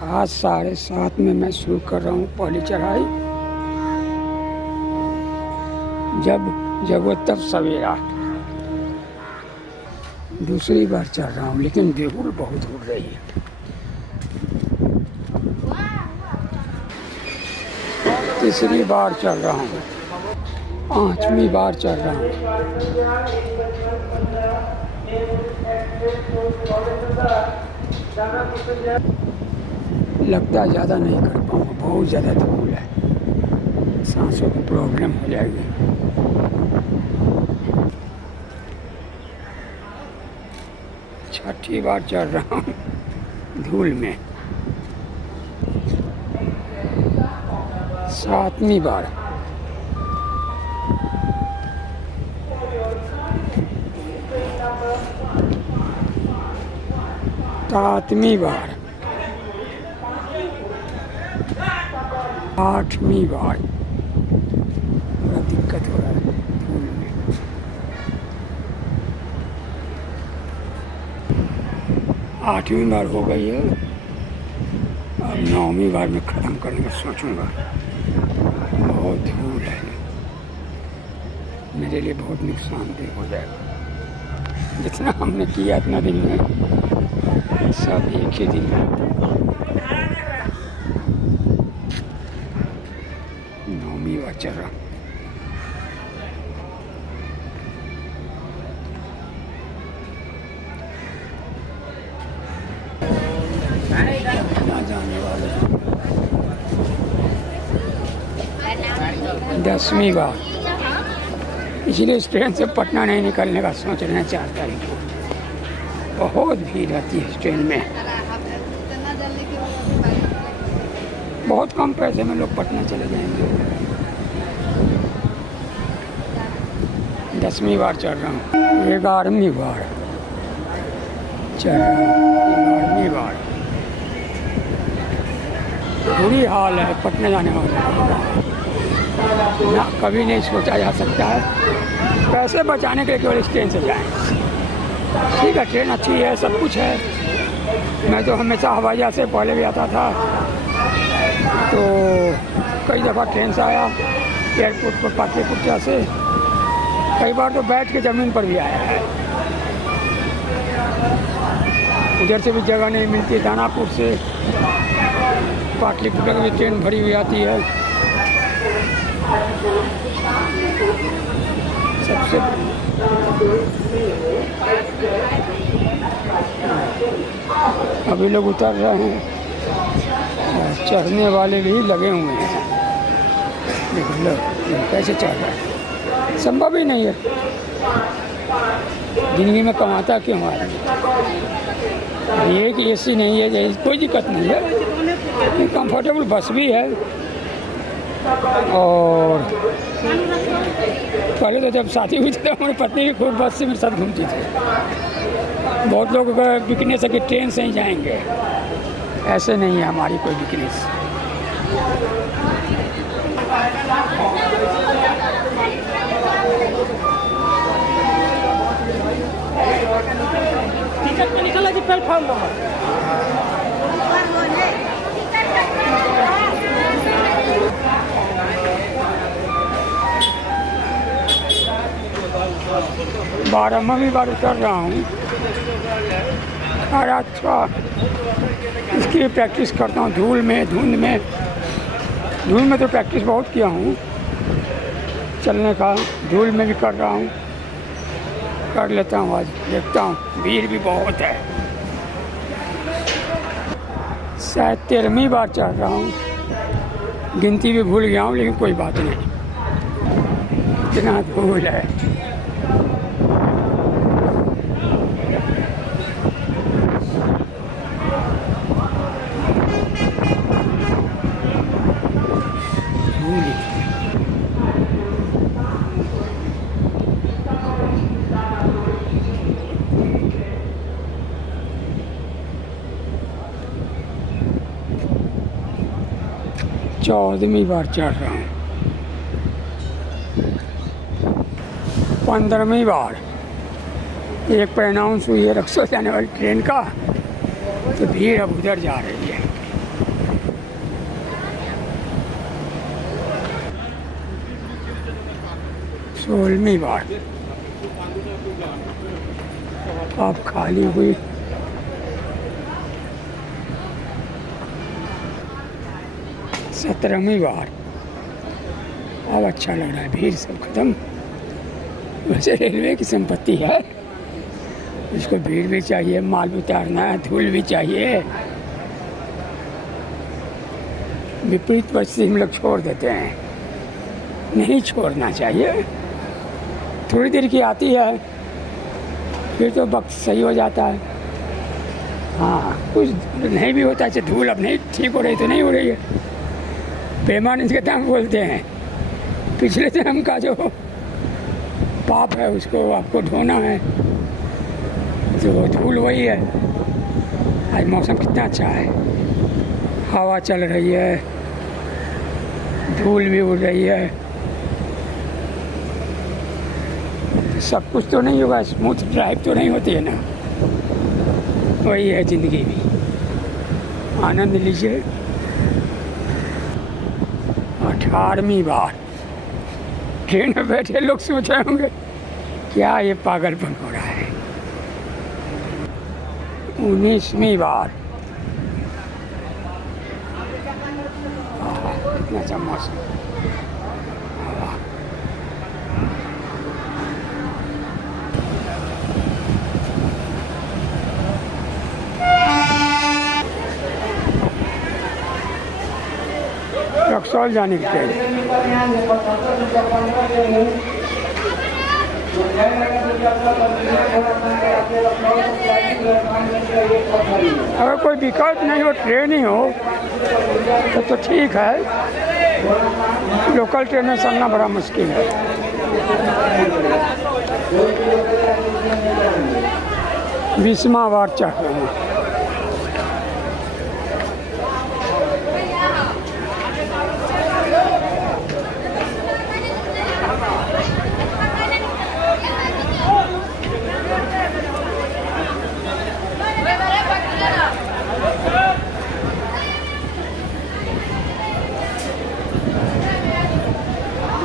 आज 7:30 में मैं शुरू कर रहा हूँ पहली चढ़ाई। जब जगो तब सवेरा। दूसरी बार चढ़ रहा हूँ लेकिन धूल बहुत उड़ रही है। तीसरी बार चढ़ रहा हूँ, 5वीं बार चढ़ रहा हूँ। लगता है ज़्यादा नहीं कर पाऊँगा, बहुत ज़्यादा धूल है, सांसों की प्रॉब्लम हो जाएगी। छठी बार चढ़ रहा हूँ धूल में। 7वीं बार। सातवीं बार। 8वीं बार। बड़ा दिक्कत हो रहा है धूल में। 8वीं बार हो गई है। अब 9वीं बार में ख़त्म करने का सोचूंगा। बहुत धूल है, मेरे लिए बहुत नुकसानदेह हो जाएगा। जितना हमने किया इतना दिन में सब एक ही दिन में। 9वीं बार चल रहा। जाने वाले 10वीं बार। इसलिए इस ट्रेन से पटना नहीं निकलने का सोच रहे हैं 4 तारीख को। बहुत भीड़ रहती है इस ट्रेन में। बहुत कम पैसे में लोग पटना चले जाएंगे। 10वीं बार चढ़ रहा हूँ। 11वीं बार चढ़ रहा हूँ। 11वीं बार। बुरी हाल है पटना जाने वाला ना, कभी नहीं सोचा जा सकता है। पैसे बचाने के लिए केवल इस ट्रेन से जाएं। ठीक है, ट्रेन अच्छी है, सब कुछ है। मैं तो हमेशा हवाई जहाज से पहले भी आता था, तो कई दफ़ा ट्रेन से आया एयरपोर्ट पर पाटलिपुत्र से। कई बार तो बैठ के ज़मीन पर भी आया है। उधर से भी जगह नहीं मिलती। दानापुर से पाटलिपुत्र की ट्रेन भरी हुई आती है। सबसे अभी लोग उतर रहे हैं और चढ़ने वाले भी लगे हुए हैं। देखो लोग कैसे चढ़ रहे हैं। संभव ही नहीं है। जिंदगी में कमाता क्यों आदमी? ये कि एसी नहीं है, कोई दिक्कत नहीं है। कंफर्टेबल बस भी है। और पहले तो जब शादी हुई थी तो हमारी पत्नी भी खूब बस से मेरे साथ घूमती थी। बहुत लोग बिजनेस है कि ट्रेन से ही जाएंगे, ऐसे नहीं है हमारी कोई बिजनेस। टिकट में निकला जी प्लेटफॉर्म नंबर। 12वीं बार उतर रहा हूँ। और अच्छा इसकी प्रैक्टिस करता हूँ धूल में, धुंध में। धूल में तो प्रैक्टिस बहुत किया हूँ चलने का। धूल में भी कर रहा हूँ, कर लेता हूँ। आज देखता हूँ, भीड़ भी बहुत है। शायद 13वीं बार चढ़ रहा हूँ। गिनती भी भूल गया हूँ, लेकिन कोई बात नहीं, इतना धूल है। चौदहवीं बार चढ़ रहा हूँ। 15वीं बार। एक पर अनाउंस हुई है रक्सौल जाने वाली ट्रेन का, तो भीड़ अब उधर जा रही है। 16वीं बार अब खाली हुई। सत्रहवीं बार अब अच्छा लग रहा है, भीड़ सब खत्म। वैसे रेलवे की संपत्ति है, इसको भीड़ भी चाहिए, माल भी उतारना है, धूल भी चाहिए। विपरीत परिस्थिति हम लोग छोड़ देते हैं, नहीं छोड़ना चाहिए। थोड़ी देर की आती है, फिर तो वक्त सही हो जाता है। हाँ, कुछ नहीं भी होता है, धूल अब नहीं ठीक हो रही तो नहीं हो रही है, पैमाने के दाम बोलते हैं। पिछले जन्म का जो पाप है उसको आपको ढोना है, तो धूल वही है। आज मौसम कितना अच्छा है, हवा चल रही है, धूल भी उड़ रही है। सब कुछ तो नहीं होगा, स्मूथ ड्राइव तो नहीं होती है ना, वही है ज़िंदगी भी। आनंद लीजिए। 18वीं बार ट्रेन में बैठे लोग सोच रहे होंगे क्या ये पागलपन हो रहा है। 19वीं बार कितना अच्छा मौसम। रक्सौल जाने की ट्रेन। अगर कोई विकल्प नहीं हो, ट्रेन ही हो तो ठीक है, लोकल ट्रेन में चलना बड़ा मुश्किल है। बीसवां बार चढ़ रहे हैं।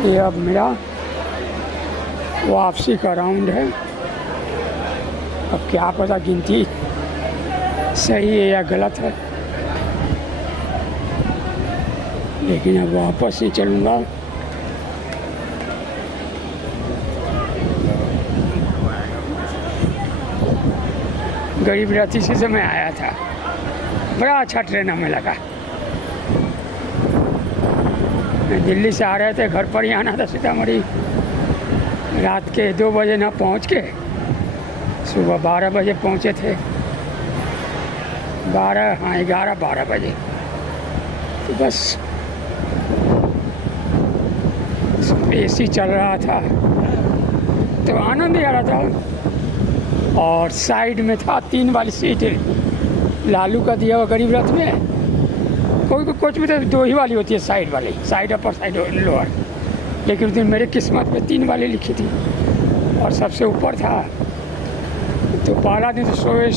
ये अब मेरा वापसी का राउंड है। अब क्या पता गिनती सही है या गलत है, लेकिन अब वापस ही चलूँगा। गरीब रथ इसी से मैं आया था, बड़ा अच्छा ट्रेन हमें लगा। दिल्ली से आ रहे थे, घर पर ही आना था सीतामढ़ी, रात के 2 बजे ना पहुंच के सुबह 12 बजे पहुंचे थे। 11-12 बजे तो बस एसी चल रहा था तो आनंद ही आ रहा था। और साइड में था 3 वाली सीट लालू का दिया हुआ गरीब रथ में। कोई कोच में तो 2 ही वाली होती है, साइड वाली, साइड अपर साइड लोअर, लेकिन उस दिन मेरे किस्मत में 3 वाली लिखी थी और सबसे ऊपर था। तो पहला दिन तो सोए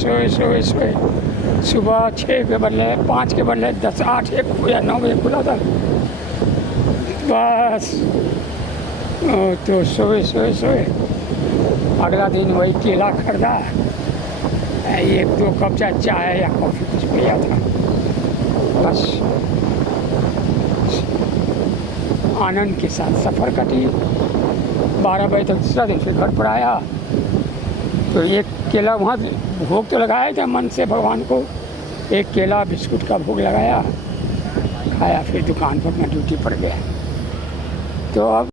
सुबह 6 के बदले 5 के बदले 10, 8, 1 या 9 बजे खुला था बस। तो सोए अगला दिन वही केला खरीदा, 1-2 कप चाय या कॉफ़ी कुछ पिया था, बस आनंद के साथ सफ़र कटी। 12 बजे तक दूसरा दिन फिर घर पर आया तो एक केला, वहाँ भोग तो लगाया था मन से भगवान को, एक केला बिस्कुट का भोग लगाया, खाया, फिर दुकान पर अपना ड्यूटी पर गया। तो अब